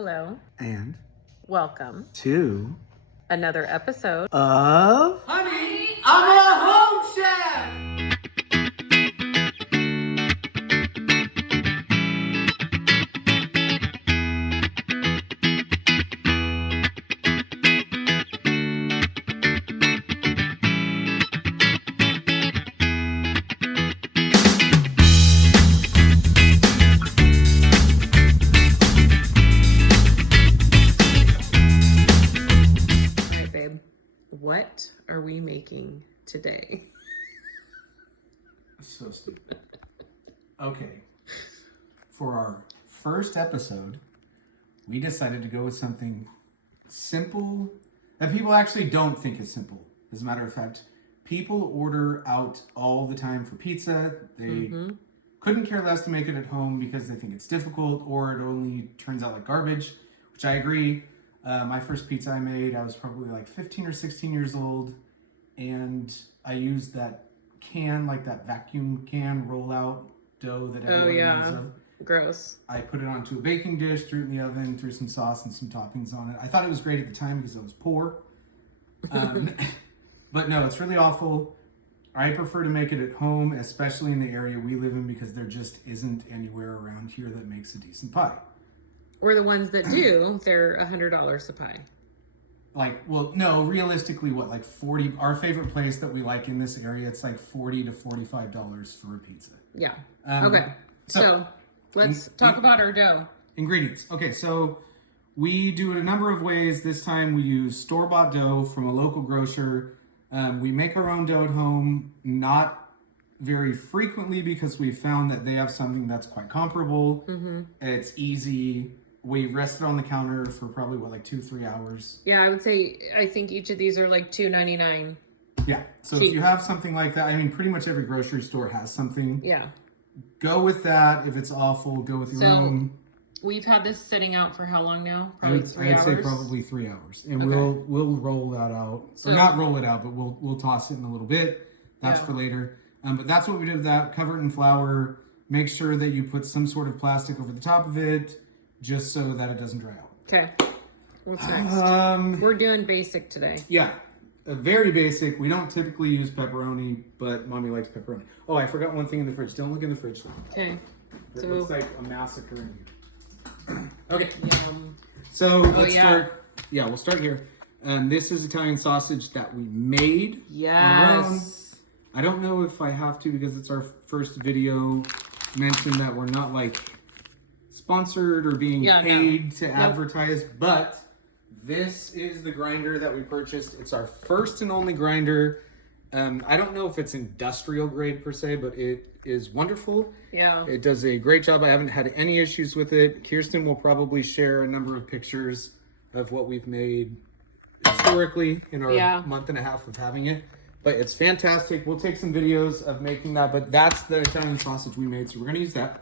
Hello. And Welcome to another episode of Honey, I'm a home chef! All right, babe. What are we making today? So stupid. Okay. For our first episode, we decided to go with something simple that people actually don't think is simple. As a matter of fact, people order out all the time for pizza. They couldn't care less to make it at home because they think it's difficult or it only turns out like garbage, which I agree. My first pizza I made, I was probably like 15 or 16 years old, and I used that can, like that vacuum can rollout dough that everyone knows of. Gross. I put it onto a baking dish, threw it in the oven, threw some sauce and some toppings on it. I thought it was great at the time because I was poor. But no, it's really awful. I prefer to make it at home, especially in the area we live in, because there just isn't anywhere around here that makes a decent pie. Or the ones that do, they're $100 a pie. Like, well, no, realistically, what, like 40, our favorite place that we like in this area, it's like $40 to $45 for a pizza. Yeah. Um, Okay. So let's talk about our dough. Ingredients. Okay, so we do it a number of ways. This time we use store-bought dough from a local grocer. We make our own dough at home, not very frequently because we found that they have something that's quite comparable. It's easy. We rest it on the counter for probably, what, like 2-3 hours? Yeah, I would say, I think each of these are like $2.99. Yeah, so Cheap. if you have something like that, I mean, pretty much every grocery store has something. Yeah. Go with that. If it's awful, go with your own. We've had this sitting out for how long now? I Probably would 3 hours? say probably 3 hours, and Okay. we'll roll that out, So- or not roll it out, but we'll toss it in a little bit. That's Yeah. for later. But that's what we did with that. Cover it in flour. Make sure that you put some sort of plastic over the top of it, just so that it doesn't dry out. Okay. What's next? We're doing basic today. Yeah, very basic. We don't typically use pepperoni, but mommy likes pepperoni. Oh, I forgot one thing in the fridge. Don't look in the fridge. Okay. It So- looks like a massacre in here. Okay. So Oh, let's yeah. start. Yeah, we'll start here. This is Italian sausage that we made on our own. Yes. I don't know if I have to because it's our first video. Mention that we're not like sponsored or being Yeah, no. paid to advertise, but this is the grinder that we purchased. It's our first and only grinder. I don't know if it's industrial grade per se, but it is wonderful. Yeah. It does a great job. I haven't had any issues with it. Kirsten will probably share a number of pictures of what we've made historically in our month and a half of having it. But it's fantastic. We'll take some videos of making that, but that's the Italian sausage we made, so we're gonna use that.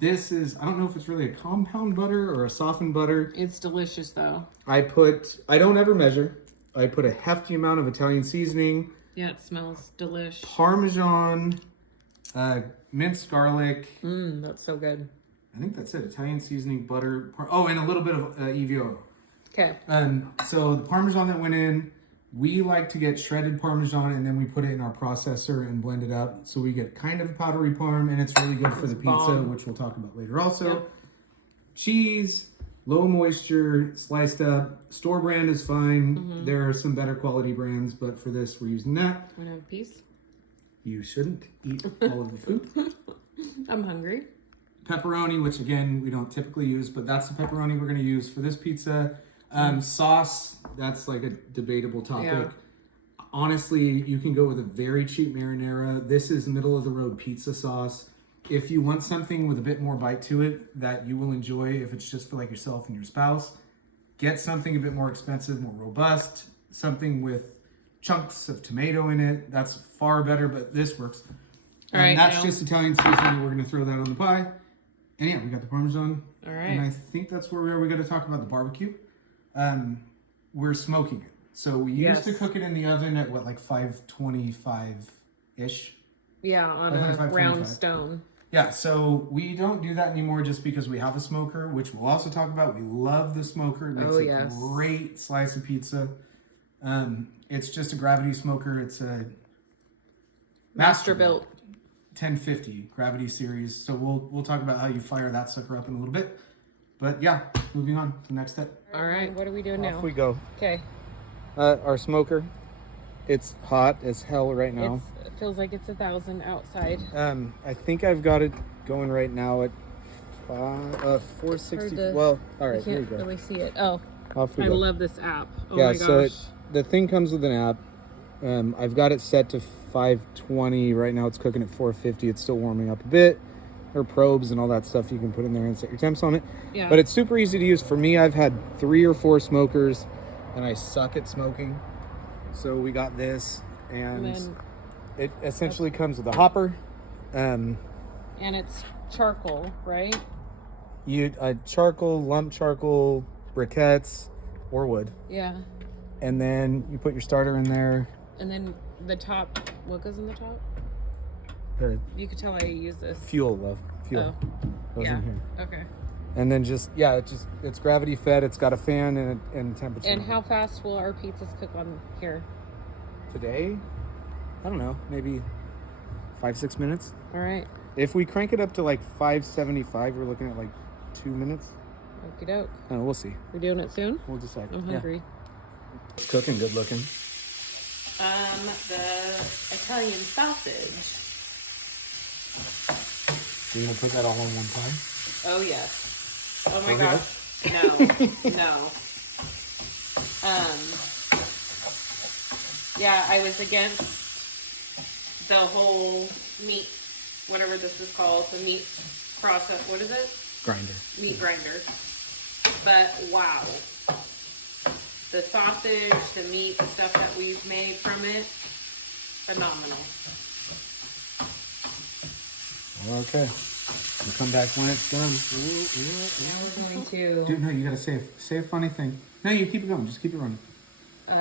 This is, I don't know if it's really a compound butter or a softened butter. It's delicious though. I don't ever measure. I put a hefty amount of Italian seasoning, Yeah, it smells delish. Parmesan, minced garlic. That's so good. I think that's it. Italian seasoning, butter. And a little bit of EVO. Okay. So the Parmesan that went in, we like to get shredded Parmesan and then we put it in our processor and blend it up. So we get kind of a powdery parm, and it's really good for the pizza, bomb. which we'll talk about later also. Yep. Cheese, low moisture, sliced up. Store brand is fine. There are some better quality brands, but for this, we're using that. Want to have a piece? You shouldn't eat all of the food. I'm hungry. Pepperoni, which again, we don't typically use, but that's the pepperoni we're going to use for this pizza. Sauce, that's like a debatable topic. Yeah. Honestly, you can go with a very cheap marinara. This is middle of the road pizza sauce. If you want something with a bit more bite to it that you will enjoy, if it's just for like yourself and your spouse, get something a bit more expensive, more robust, something with chunks of tomato in it. That's far better, but this works. All right, that's just Italian seasoning. We're going to throw that on the pie. And yeah, we got the Parmesan. All right. And I think that's where we are. We got to talk about the barbecue. We're smoking it. So we used to cook it in the oven at what, like 525-ish? Yeah, on a 525, round 25. stone. Yeah, so we don't do that anymore just because we have a smoker, which we'll also talk about. We love the smoker. It makes Oh, a yes. great slice of pizza. It's just a gravity smoker. It's a Matsterbuilt. 1050 gravity series. So we'll talk about how you fire that sucker up in a little bit. But yeah, moving on to the next step. All right, what are we doing now? Off we go. Okay. Our smoker. It's hot as hell right now. It feels like it's 1,000 outside. I think I've got it going right now at 460. Well, all right, here we Can't go. really see it. Oh, Off we I go. love this app. Oh Yeah, my gosh. so the thing comes with an app. I've got it set to 520. Right now it's cooking at 450. It's still warming up a bit. There are probes and all that stuff you can put in there and set your temps on it. Yeah. But it's super easy to use. For me, I've had 3 or 4 smokers and I suck at smoking. So we got this, and then it essentially comes with a hopper. and it's charcoal, right? Charcoal, lump charcoal, briquettes, or wood. Yeah. And then you put your starter in there. And then the top, what goes in the top? The You could tell I use this. fuel, love. Fuel. Oh, Goes yeah. in here. Okay. And then it's gravity fed. It's got a fan and temperature. And how fast will our pizzas cook on here? Today? I don't know. Maybe 5-6 minutes. All right. If we crank it up to like 575, we're looking at like 2 minutes. Okie doke. Oh, we'll see. We're doing it soon? We'll decide. I'm Yeah. hungry. It's cooking, good looking. The Italian sausage. You're gonna put that all on one time? Oh yes. Oh my Okay. gosh. No. Yeah, I was against the whole meat, whatever this is called, the meat process. What is it? Grinder. Meat grinder. But wow. The sausage, the meat, the stuff that we've made from it, phenomenal. Okay. We'll come back when it's done. We're going to Dude, no, you gotta say a funny thing. No, you keep it going. Just keep it running.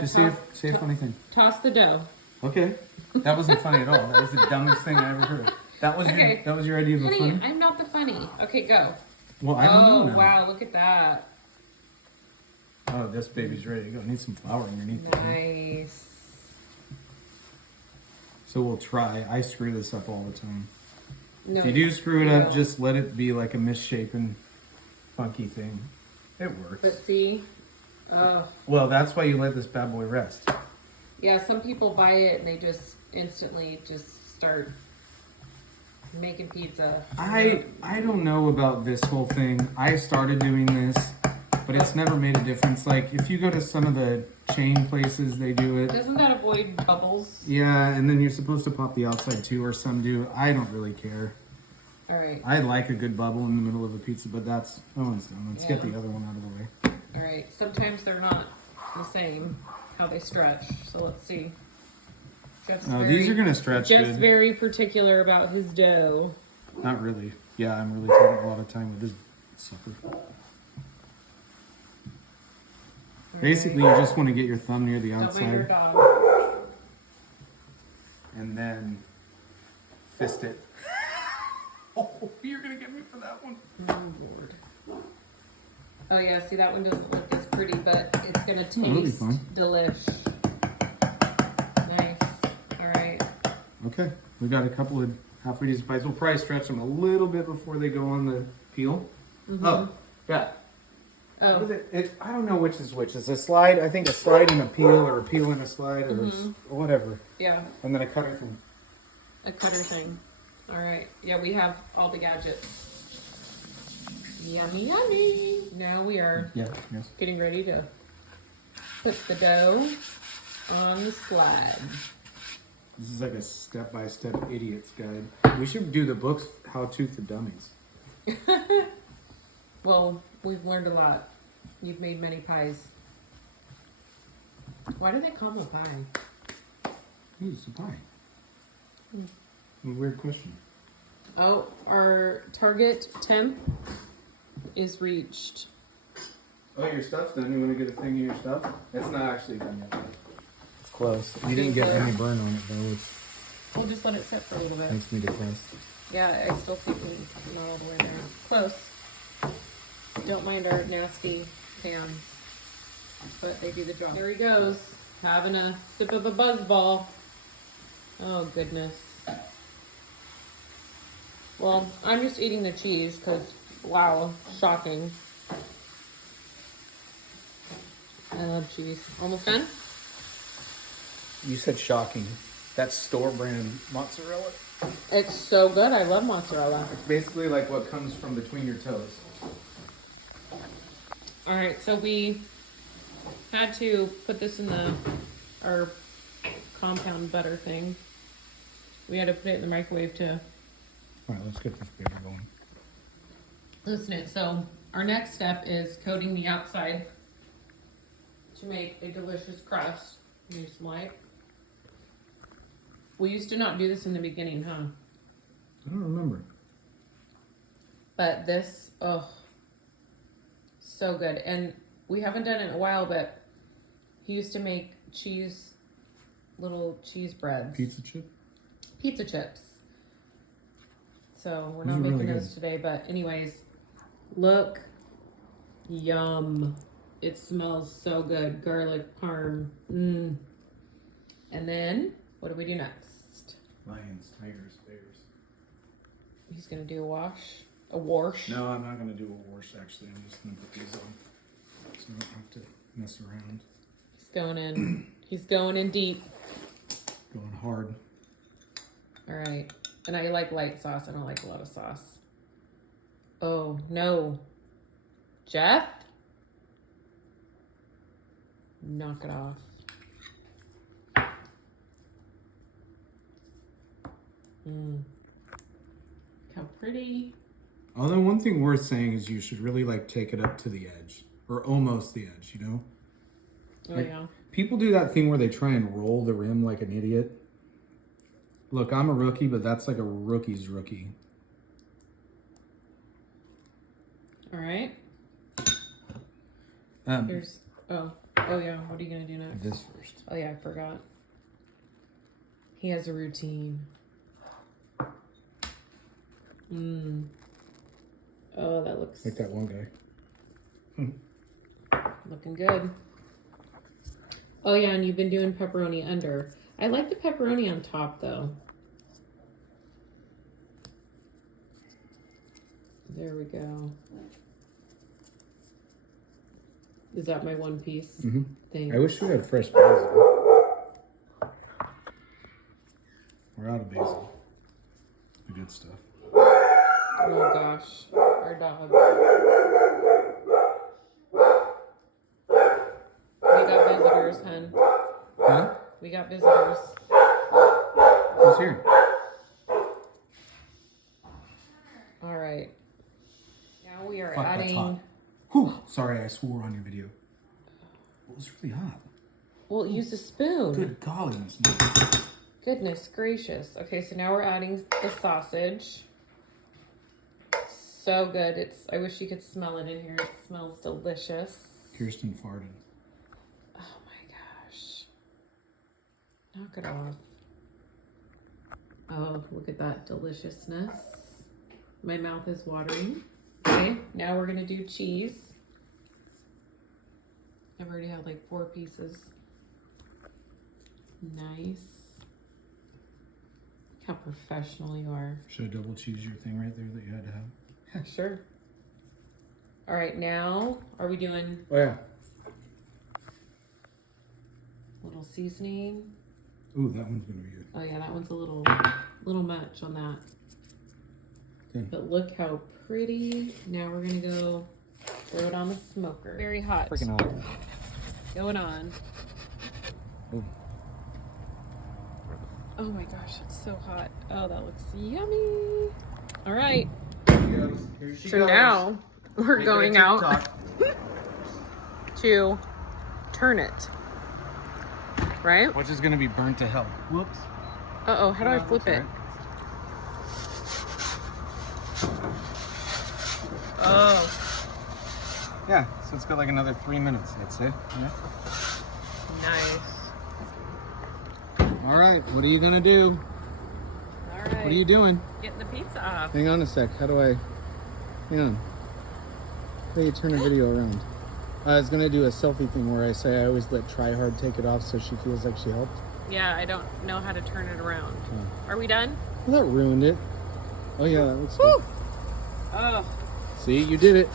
Just say a funny thing. toss the dough. Okay. That wasn't funny at all. That was the dumbest thing I ever heard. That was Okay. your idea of a Honey, funny? I'm not the funny. Okay, go. Well, I don't know now. Wow, look at that. Oh, this baby's ready to go. Need some flour underneath it. Nice. So we'll try. I screw this up all the time. No, If you do screw it up, no. just let it be like a misshapen, funky thing. It works. But see, Well, that's why you let this bad boy rest. yeah, some people buy it and they just instantly just start making pizza. I don't know about this whole thing. I started doing this, but it's never made a difference. Like, if you go to some of the chain places, they do it. Doesn't that avoid bubbles? Yeah, and then you're supposed to pop the outside too, or some do. I don't really care. All right. I like a good bubble in the middle of a pizza, but that one's done. Let's get Yeah. the other one out of the way. All right. Sometimes they're not the same how they stretch. So let's see. Jeff's No, these are gonna stretch Jeff's good. very particular about his dough. Not really. Yeah, I'm really taking a lot of time with this sucker. Basically, you just want to get your thumb near the Don't bite your outside dog. and then fist it. Oh, you're gonna get me for that one. Oh Lord. Oh yeah, see that one doesn't look as pretty, but it's gonna that'll be taste fun. delish. Nice. All right. Okay, we got a couple of halfway decent pies. We'll probably stretch them a little bit before they go on the peel. Oh, yeah. What is Oh, it? I don't know which is which. It's a slide. I think a slide and a peel, or a peel and a slide, or or whatever. yeah, And then a cutter thing. a cutter thing. All right. Yeah, we have all the gadgets. Yummy, yummy. Now we are Yeah. Yes. getting ready to put the dough on the slide. This is like a step-by-step idiot's guide. We should do the books How to for Dummies. Well, we've learned a lot. You've made many pies. Why do they call them a pie? Ooh, it's a pie. A weird question. Oh, our target temp is reached. Oh, your stuff's done. You want to get a thing of your stuff? It's not actually done yet. It's close. You didn't get any burn on it though, which We'll just let it sit for a little bit. makes me depressed. Yeah, I still think we're not all the way there. Close. Don't mind our nasty pans, but they do the job. There he goes, having a sip of a buzz ball. Oh goodness. Well, I'm just eating the cheese because, wow, shocking. I love cheese. Almost done? You said shocking. That's store brand mozzarella. It's so good. I love mozzarella. It's basically like what comes from between your toes. All right, so we had to put this in our compound butter thing. We had to put it in the microwave to All right, let's get this baby going. loosen it. So our next step is coating the outside to make a delicious crust. Use some light. We used to not do this in the beginning, huh? I don't remember. But this, oh, so good. And we haven't done it in a while, but he used to make little cheese breads. Pizza chip? Pizza chips. So we're Those not are making really those good. today, but anyways, look, yum. It smells so good. Garlic parm. And then, what do we do next? Lions, tigers, bears. He's gonna do a wash. A wash. No, I'm not going to do a wash, actually. I'm just going to put these on so I don't have to mess around. He's going in. He's going in deep. Going hard. All right. And I like light sauce. I don't like a lot of sauce. Oh, no. Jeff? Knock it off. How pretty. Although one thing worth saying is you should really like take it up to the edge. Or almost the edge, you know? Oh, Like, yeah. people do that thing where they try and roll the rim like an idiot. Look, I'm a rookie, but that's like a rookie's rookie. All right. Here's, oh yeah. What are you going to do next? This first. Oh, yeah, I forgot. He has a routine. Oh, that looks Like that one guy. looking good. Oh, yeah, and you've been doing pepperoni under. I like the pepperoni on top, though. There we go. Is that my one piece thing? I wish we had fresh basil. We're out of basil. The good stuff. Oh gosh, our dog. We got visitors, hun. Huh? We got visitors. Who's here? All right. Now we are Fuck, that's adding. hot. Whew. Sorry, I swore on your video. It was really hot. Well, use a spoon. Good golly, Miss. Goodness gracious. Okay, so now we're adding the sausage. So good. I wish you could smell it in here. It smells delicious. Kirsten farted. Oh my gosh. Knock it off. Oh, look at that deliciousness. My mouth is watering. Okay, now we're gonna do cheese. I've already had like 4 pieces. Nice. Look how professional you are. Should I double cheese your thing right there that you had to have? Sure. All right, now are we doing Oh yeah. little seasoning? Ooh, that one's gonna be good. Oh yeah, that one's a little much on that. Good. But look how pretty. Now we're gonna go throw it on the smoker. Very hot. Freaking hot. Going on. Ooh. Oh my gosh, it's so hot. Oh, that looks yummy. All right. Here she So goes. now we're Make going her a out TikTok. to turn it. Right? Which is gonna be burnt to hell. Whoops. Uh-oh, how do I Yeah, flip that's it? Oh, Yeah, so it's got like another 3 minutes, that's it. Yeah. nice. All right, what are you gonna do? All All right. What are you doing? Getting the pizza off. Hang on a sec. How do I... Hang on. How do you turn a video around? I was going to do a selfie thing where I say I always let Try Hard take it off so she feels like she helped. Yeah, I don't know how to turn it around. Oh. Are we done? Well, that ruined it. Oh, yeah, that looks good. Oh, See, you did it.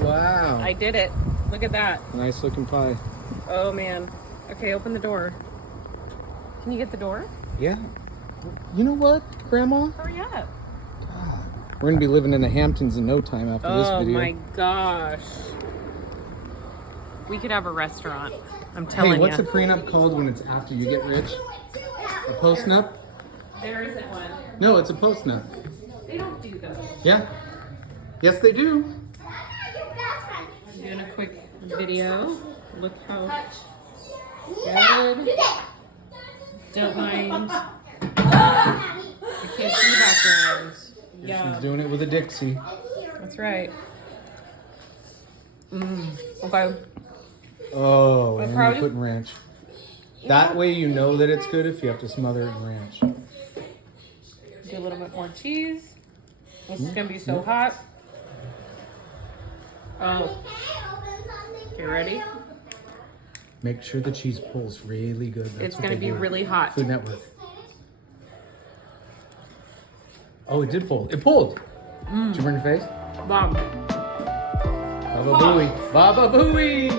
Wow. I did it. Look at that. Nice looking pie. Oh, man. Okay, open the door. Can you get the door? Yeah. You know what, Grandma? Hurry up. We're going to be living in the Hamptons in no time after this video. Oh, my gosh. We could have a restaurant. I'm telling you. Hey, what's a prenup called when it's after you get rich? A postnup? There isn't one. No, it's a postnup. They don't do those. Yeah. Yes, they do. I'm doing a quick video. Look how good. Don't mind. I can't see background. Yeah, She's doing it with a Dixie. that's right. Okay. Oh, What and proud you're of? putting ranch. That way you know that it's good if you have to smother it in ranch. Do a little bit more cheese. This is gonna be so hot. Oh. Okay, ready? Make sure the cheese pulls really good. That's It's what gonna they be do. really hot. Food Network. Oh, it did pull. It pulled. Did you burn your face? Mom. Baba Booey. Baba Booey.